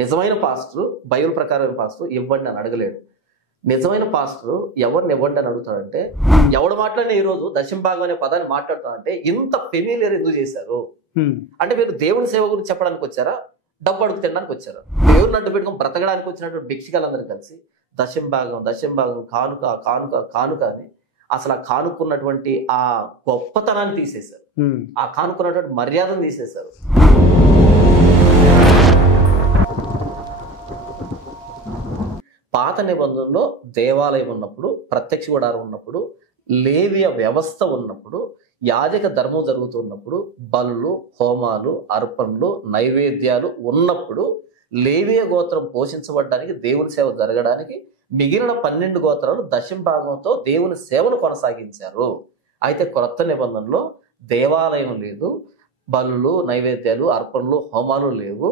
నిజమైన pastor Bible ప్రకారమైన pastor ఇవ్వండి అని అడగలేడు. నిజమైన పాస్టర్ ఎవరిని ఇవ్వండి అని అడుగుతాడంటే, ఎవడు మాట్లాడిన ఈ రోజు దశంభాగం అనే పదాన్ని మాట్లాడుతానంటే ఇంత ఫెమిలియర్ ఎందుకు చేశారు అంటే, మీరు దేవుని సేవ గురించి చెప్పడానికి వచ్చారా, డబ్బు అడుగు తినడానికి వచ్చారా? దేవుడిని అడ్డు పెట్టుకుని బ్రతకడానికి వచ్చినటువంటి భిక్షగాలందరూ కలిసి దశంభాగం దశంభాగం కానుక కానుక కానుక అని అసలు ఆ కానుకున్నటువంటి ఆ గొప్పతనాన్ని తీసేశారు. ఆ కానుకున్నటువంటి మర్యాదను తీసేశారు. పాత నిబంధనలో దేవాలయం ఉన్నప్పుడు, ప్రత్యక్ష గుడారం ఉన్నప్పుడు, లేవియ వ్యవస్థ ఉన్నప్పుడు, యాజక ధర్మం జరుగుతున్నప్పుడు, బలులు, హోమాలు, అర్పణలు, నైవేద్యాలు ఉన్నప్పుడు లేవియ గోత్రం పోషించబడడానికి, దేవుని సేవ జరగడానికి మిగిలిన 12 గోత్రాలు దశంభాగంతో దేవుని సేవను కొనసాగించారు. అయితే కొత్త నిబంధనలో దేవాలయం లేదు, బలులు, నైవేద్యాలు, అర్పణలు, హోమాలు లేవు,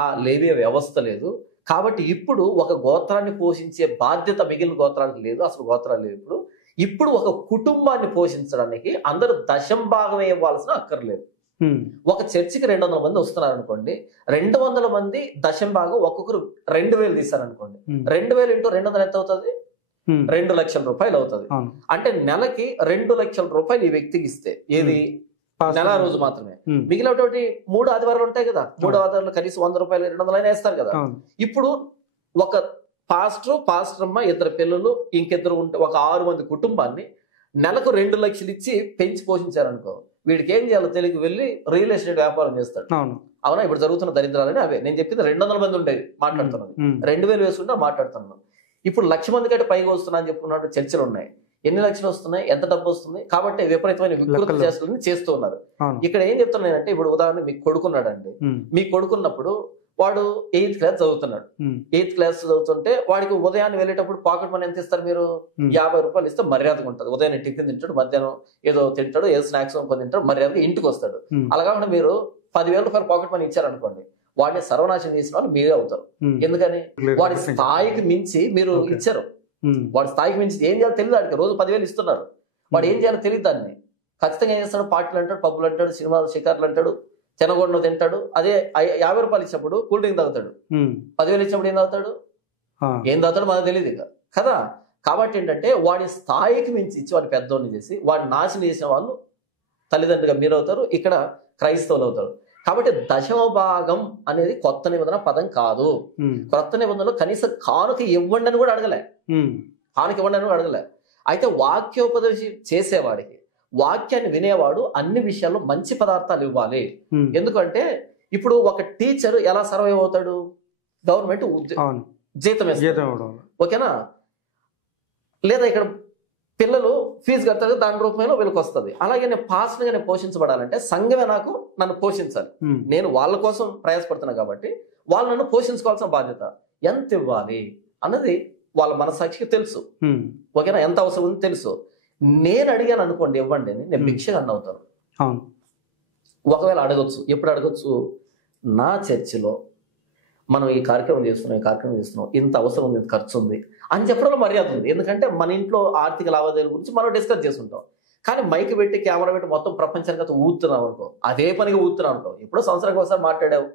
ఆ లేవియ వ్యవస్థ లేదు. కాబట్టి ఇప్పుడు ఒక గోత్రాన్ని పోషించే బాధ్యత మిగిలిన గోత్రానికి లేదు, అసలు గోత్రాలు లేవు. ఇప్పుడు ఒక కుటుంబాన్ని పోషించడానికి అందరూ దశంభాగం ఇవ్వాల్సిన అక్కర్లేదు. ఒక చర్చికి 200 మంది వస్తున్నారు అనుకోండి, 200 మంది దశంభాగం ఒక్కొక్కరు 2000 తీశారనుకోండి, 2000 × 200 ఎంత అవుతుంది? 2 లక్షల రూపాయలు అవుతుంది. అంటే నెలకి 2 లక్షల రూపాయలు ఈ వ్యక్తికి ఇస్తే, ఏది నెల రోజు మాత్రమే, మిగిలినటువంటి 3 ఆదివారాలు ఉంటాయి కదా, 3 ఆదివారాలు కనీసం 100 రూపాయలు 200 వేస్తారు కదా. ఇప్పుడు ఒక పాస్టర్ అమ్మ, 2 పిల్లలు, ఇంకిద్దరు ఉంటే ఒక 6 మంది కుటుంబాన్ని నెలకు 2 లక్షలు ఇచ్చి పెంచి పోషించారనుకో, వీడికి ఏం చేయాలో తెలియక వెళ్ళి రియల్ ఎస్టేట్ వ్యాపారం చేస్తాడు. అవునా? ఇప్పుడు జరుగుతున్న దరిద్రాలని అవే. నేను చెప్పింది 200 మంది ఉండేది మాట్లాడుతున్నది, 2000 వేసుకుంటే మాట్లాడుతున్నాను. ఇప్పుడు 1,00,000 మంది కంటే పైగా వస్తున్నా అని చెప్పుకున్నట్టు చర్చలు ఉన్నాయి. ఎన్ని లక్షలు వస్తున్నాయి, ఎంత డబ్బు వస్తుంది, కాబట్టి విపరీతమైన వికృత చేష్టలని చేస్తూ ఉన్నారు. ఇక్కడ ఏం చెప్తున్నానంటే, ఇప్పుడు ఉదాహరణ మీకు కొడుకున్నాడండి, మీకు కొడుకున్నప్పుడు వాడు 8th క్లాస్ చదువుతున్నాడు. 8th క్లాస్ చదువుతుంటే వాడికి ఉదయాన్నే వెళ్ళేటప్పుడు పాకెట్ మనీ ఎంత ఇస్తారు మీరు? 50 రూపాయలు ఇస్తే మర్యాదగా ఉంటుంది. ఉదయం టిఫిన్ తింటాడు, మధ్యాహ్నం ఏదో తింటాడు, ఏదో స్నాక్స్ కొన్ని తింటాడు, మర్యాదగా ఇంటికి వస్తాడు. అలా కాకుండా మీరు 10,000 రూపాయలు పాకెట్ మనీ ఇచ్చారనుకోండి, వాడిని సర్వనాశనం చేసిన వాళ్ళు మీరే అవుతారు. ఎందుకని? వాడి స్థాయికి మించి మీరు ఇచ్చారు. వాడి స్థాయికి మించి ఏం చేయాలో తెలియదు. వాడికి రోజు 10,000 ఇస్తున్నారు, వాడు ఏం చేయాలో తెలియదు. దాన్ని ఖచ్చితంగా ఏం చేస్తాడు? పార్టీలు అంటాడు, పబ్బులు అంటాడు, సినిమాలు షికార్లు అంటాడు, చెనగొండ తింటాడు. అదే 50 రూపాయలు ఇచ్చినప్పుడు కూల్ డ్రింక్ తాగుతాడు, 10,000 ఇచ్చినప్పుడు ఏం తాగుతాడు? ఏం తాగుతాడు మనకు తెలియదు ఇక కదా. కాబట్టి ఏంటంటే, వాడి స్థాయికి మించి ఇచ్చి వాడిని పెద్దోడిని చేసి వాడిని నాశనం చేసిన వాళ్ళు తల్లిదండ్రులుగా మీరు అవుతారు, ఇక్కడ క్రైస్తవులు అవుతారు. కాబట్టి దశమ భాగం అనేది కొత్త నిబంధన పదం కాదు. కొత్త నిబంధనలో కనీసం కానుక ఇవ్వండి అని కూడా అడగలే, కానుక ఇవ్వండి అని కూడా అడగలే. అయితే వాక్యోపదేశం చేసేవాడికి, వాక్యాన్ని వినేవాడు అన్ని విషయాల్లో మంచి పదార్థాలు ఇవ్వాలి. ఎందుకంటే ఇప్పుడు ఒక టీచర్ ఎలా సర్వైవ్ అవుతాడు? గవర్నమెంట్ జీతం ఇస్తుంది, ఓకేనా? లేదా ఇక్కడ పిల్లలు ఫీజు కడతారు, దాని రూపంలో వీళ్ళకి వస్తుంది. అలాగే నేను పాస్టర్గా నేను పోషించబడాలంటే సంఘమే నన్ను పోషించాలి. నేను వాళ్ళ కోసం ప్రయాసపడుతున్నా కాబట్టి వాళ్ళు నన్ను పోషించుకోవాల్సిన బాధ్యత. ఎంత ఇవ్వాలి అన్నది వాళ్ళ మనసాక్షికి తెలుసు, ఓకేనా? ఎంత అవసరం ఉంది తెలుసు. నేను అడిగాను అనుకోండి ఇవ్వండి అని, నేను భిక్షగా అవుతాను. ఒకవేళ అడగొచ్చు, ఎప్పుడు అడగొచ్చు? నా చర్చిలో మనం ఈ కార్యక్రమం చేస్తున్నాం, ఇంత అవసరం ఉంది, ఇంత ఖర్చు ఉంది అని చెప్పడంలో మర్యాద ఉంది. ఎందుకంటే మన ఇంట్లో ఆర్థిక లావాదేవీల గురించి మనం డిస్కస్ చేసుకుంటాం. కానీ మైక్ పెట్టి, కెమెరా పెట్టి మొత్తం ప్రపంచానికి ఊతున్నాం అనుకో, అదే పనిగా ఊతున్నాం అనుకో, ఎప్పుడో సంవత్సరానికి ఒకసారి మాట్లాడావు,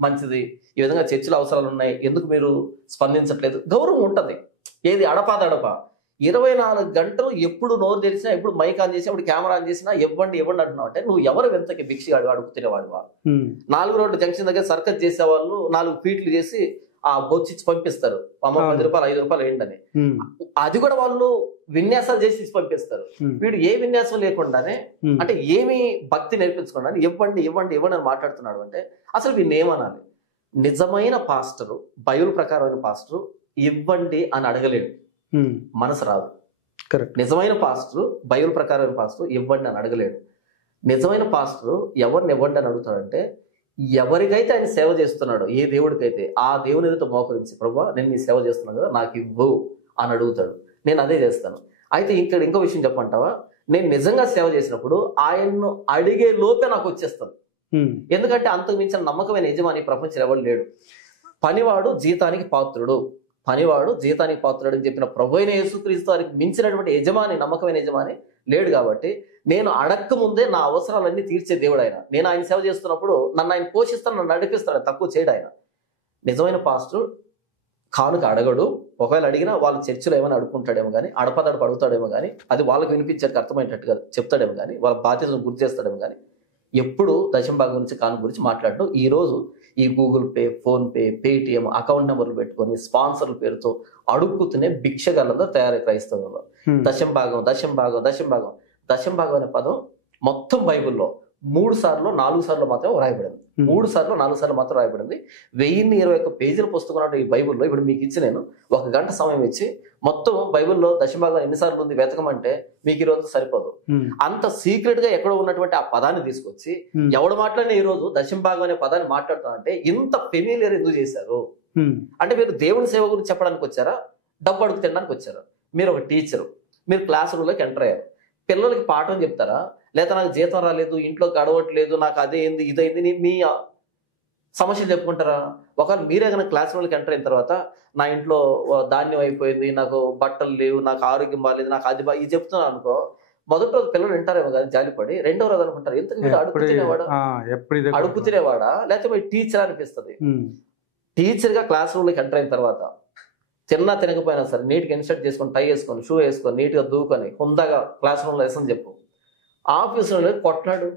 మంచిది, ఈ విధంగా చర్చిలో అవసరాలు ఉన్నాయి, ఎందుకు మీరు స్పందించట్లేదు? గౌరవం ఉంటుంది. ఏది అడప 24 గంటలు ఎప్పుడు నోరు తెరిచినా, ఎప్పుడు మైక్ ఆన్ చేసినా, ఎప్పుడు కెమెరా ఆన్ చేసినా ఇవ్వండి అంటున్నావు అంటే నువ్వు ఎవరు ఎంతకి భిక్ష అడుగుతున్నవాడు? వాళ్ళు 4 రోడ్డు జంక్షన్ దగ్గర సర్కస్ చేసేవాళ్ళు 4 ఫీట్లు చేసి ఆ బొచ్చిచ్చి పంపిస్తారు, అమ్మ 10 రూపాయలు 5 రూపాయలు ఏంటని. అది కూడా వాళ్ళు విన్యాసాలు చేసి పంపిస్తారు. వీడు ఏ విన్యాసం లేకుండానే, అంటే ఏమి భక్తి నేర్పించకుండా ఇవ్వండి అని మాట్లాడుతున్నాడు అంటే అసలు వీడిని ఏమనాలి? నిజమైన పాస్టరు, బైబిల్ ప్రకారమైన పాస్టరు ఇవ్వండి అని అడగలేడు, మనసు రాదు. నిజమైన పాస్టర్, బైబిల్ ప్రకారమైన పాస్టర్ ఇవ్వండి అని అడగలేడు. నిజమైన పాస్టర్ ఎవరిని ఇవ్వండి అని అడుగుతాడంటే, ఎవరికైతే ఆయన సేవ చేస్తున్నాడో, ఏ దేవుడికైతే, ఆ దేవుని ఎదుట మోకరించి, ప్రభువా నేను నీ సేవ చేస్తున్నాను కదా, నాకు ఇవ్వు అని అడుగుతాడు. నేను అదే చేస్తాను. అయితే ఇక్కడ ఇంకో విషయం చెప్పంటావా? నేను నిజంగా సేవ చేసినప్పుడు ఆయన్ను అడిగే లోపే నాకు వచ్చేస్తుంది. ఎందుకంటే అంతకు మించిన నమ్మకమైన యజమాని ప్రపంచంలో ఎవరు లేడు. పనివాడు జీతానికి పాత్రుడు అని చెప్పిన ప్రభువైన యేసుక్రీస్తు వారికి మించినటువంటి యజమాని, నమ్మకమైన యజమాని లేడు. కాబట్టి నేను అడక్క ముందే నా అవసరాలన్నీ తీర్చే దేవుడు ఆయన. నేను ఆయన సేవ చేస్తున్నప్పుడు నన్ను ఆయన పోషిస్తాను, నన్ను నడిపిస్తాడు, తక్కువ చేయడు ఆయన. నిజమైన పాస్టర్ కానుక అడగడు. ఒకవేళ అడిగినా వాళ్ళ చర్చిలో ఏమైనా అడుగుకుంటాడేమో కానీ, అడపదడప అడుగుతాడేమో కానీ, అది వాళ్ళకి వినిపించేట్టు అర్థమయ్యేటట్టుగా చెప్తాడేమో కానీ, వాళ్ళ బాధ్యతను గుర్తు చేస్తాడేమో కానీ, ఎప్పుడు దశమ భాగం గురించి కానుక గురించి మాట్లాడడం. ఈ రోజు ఈ Google pay, phone pay, Paytm account నెంబర్లు పెట్టుకొని స్పాన్సర్ల పేరుతో అడుక్కుతూనే భిక్షగాళ్ళందరూ తయారై క్రైస్తవులు. దశమ భాగం దశమ భాగం దశమ భాగం దశమ భాగం అనే పదం మొత్తం బైబిల్లో 3 సార్లు 4 సార్లు మాత్రమే రాయబడింది. 3 సార్లు 4 సార్లు మాత్రం రాయబడింది. 1021 పేజీల పుస్తకం ఈ బైబిల్లో ఇప్పుడు మీకు ఇచ్చి నేను 1 గంట సమయం ఇచ్చి మొత్తం బైబిల్లో దశభాగం ఎన్నిసార్లు ఉంది వెతకమంటే మీకు ఈ రోజు సరిపోదు. అంత సీక్రెట్ గా ఎక్కడో ఉన్నటువంటి ఆ పదాన్ని తీసుకొచ్చి ఎవడు మాట్లాడిన ఈ రోజు దశభాగం అనే పదాన్ని మాట్లాడుతానంటే ఇంత ఫెమిలియర్ ఎందుకు చేశారు అంటే, మీరు దేవుని సేవ గురించి చెప్పడానికి వచ్చారా, డబ్బు అడుగు తినడానికి వచ్చారా? మీరు ఒక టీచరు, మీరు క్లాస్ రూమ్లోకి ఎంటర్ అయ్యారు, పిల్లలకి పాఠం చెప్తారా, లేదా నాకు జీతం రాలేదు, ఇంట్లో గడవట్లేదు, నాకు అదేంది ఇదైంది మీ సమస్యలు చెప్పుకుంటారా? ఒకవేళ మీరే కనుక క్లాస్ రూమ్లోకి ఎంటర్ అయిన తర్వాత నా ఇంట్లో ధాన్యం అయిపోయింది, నాకు బట్టలు లేవు, నాకు ఆరోగ్యం బాగాలేదు, నాకు అది ఇది చెప్తున్నాను అనుకో, మొదటి రోజు పిల్లలు వింటారేమో కానీ జాలిపడి, రెండో రోజు అనుకుంటారు ఎందుకు వీడు అడుగు తినేవాడా లేకపోతే మీ టీచర్ అనిపిస్తుంది. టీచర్ గా క్లాస్ రూమ్లోకి ఎంటర్ అయిన తర్వాత తిన్నా తినకపోయినా సరే నీట్గా ఇన్స్ట్రక్ట్ చేసుకొని, టై వేసుకొని, షూ వేసుకొని, నీట్గా దూకొని హుందాగా క్లాస్ రూమ్లో లెసన్ చెప్పు. ఆఫీసులో కొట్లాడు,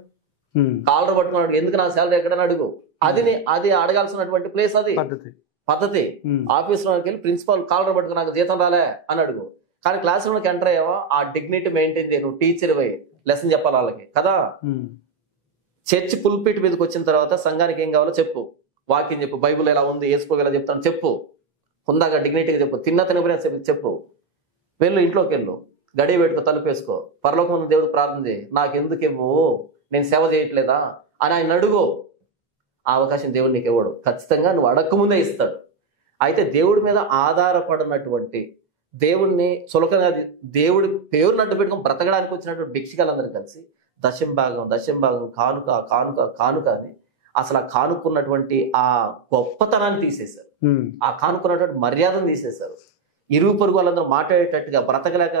కాలర్ పట్టుకున్నాడు, ఎందుకు నా శాలరీ ఎక్కడని అడుగు. అది అడగాల్సినటువంటి ప్లేస్, అది పద్ధతి. ఆఫీస్ లోకి వెళ్ళి ప్రిన్సిపాల్ కాలర్ పట్టుకుని నాకు జీతం రాలే అని అడుగు. కానీ క్లాస్ రూమ్లోకి ఎంటర్ అయ్యావా, ఆ డిగ్నిటీ మెయింటైన్ చేయ, నువ్వు టీచర్ పోయి లెసన్ చెప్పాలి వాళ్ళకి కదా. చర్చ్ పుల్పిట్ మీదకి వచ్చిన తర్వాత సంఘానికి ఏం కావాలో చెప్పు, వాక్యం చెప్పు, బైబుల్ ఎలా ఉంది, ఏసుకో ఎలా చెప్తాను చెప్పు, హుందాగా డిగ్నిటీగా చెప్పు, తినపోయినా చెప్పు. వెళ్ళు, ఇంట్లోకి వెళ్ళు, గడియ పెట్టుకో, తలుపేసుకో, పరలోకం దేవుడు ప్రార్థన చేయి, నాకు ఎందుకు ఇవ్వు, నేను సేవ చేయట్లేదా అని ఆయన అడుగు. ఆ అవకాశం దేవుడు నీకు ఇవ్వడు, ఖచ్చితంగా నువ్వు అడగకముందే ఇస్తాడు. అయితే దేవుడి మీద ఆధారపడినటువంటి, దేవుడిని సులకంగా దేవుడి పేరును అడ్డు పెట్టుకుని బ్రతకడానికి వచ్చినటువంటి భిక్షగాలందరూ కలిసి దశమ భాగం కానుక కానుక కానుక అని అసలు ఆ కానుకున్నటువంటి ఆ గొప్పతనాన్ని తీసేశారు, ఆ కానుకున్నటువంటి మర్యాదను తీసేశారు. ఇరుగు పొరుగు వాళ్ళందరూ మాట్లాడేటట్టుగా, బ్రతకలేక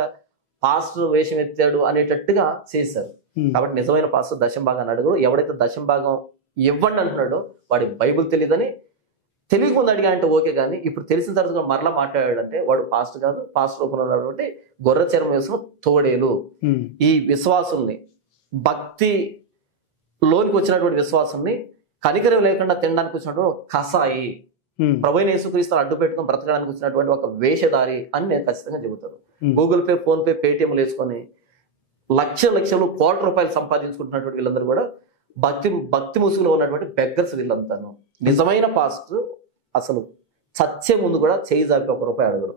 పాస్టర్ వేషం ఎత్తాడు అనేటట్టుగా చేశారు. కాబట్టి నిజమైన పాస్టర్ దశమ భాగాన్ని అడుగుడు. ఎవడైతే దశమ భాగం ఇవ్వండి అంటున్నాడో వాడి బైబుల్ తెలియదని, తెలియకుండా అడిగా అంటే ఓకే, కానీ ఇప్పుడు తెలిసిన తర్వాత మరలా మాట్లాడాడంటే వాడు పాస్టర్ కాదు. పాస్టర్ రూపంలో ఉన్నటువంటి గొర్రె చర్మం వేసుకున్న తోడేలు. ఈ విశ్వాసుల్ని, భక్తి లోనికి వచ్చినటువంటి విశ్వాసుల్ని కనికరం లేకుండా తినడానికి వచ్చినటువంటి కసాయి, ప్రభువైన యేసుక్రీస్తును అడ్డు పెట్టుకుని బ్రతకడానికి వచ్చినటువంటి ఒక వేషధారి అని నేను ఖచ్చితంగా చెబుతాను. గూగుల్ పే, ఫోన్ పే, పేటిఎంలు వేసుకొని లక్షలు కోట్ల రూపాయలు సంపాదించుకుంటున్నటువంటి వీళ్ళందరూ కూడా భక్తి ముసుగులో ఉన్నటువంటి బెగ్గర్స్ వీళ్ళంతాను. నిజమైన పాస్టర్ అసలు చచ్చే ముందు కూడా చేయి జాపి 1 రూపాయి అడగరు.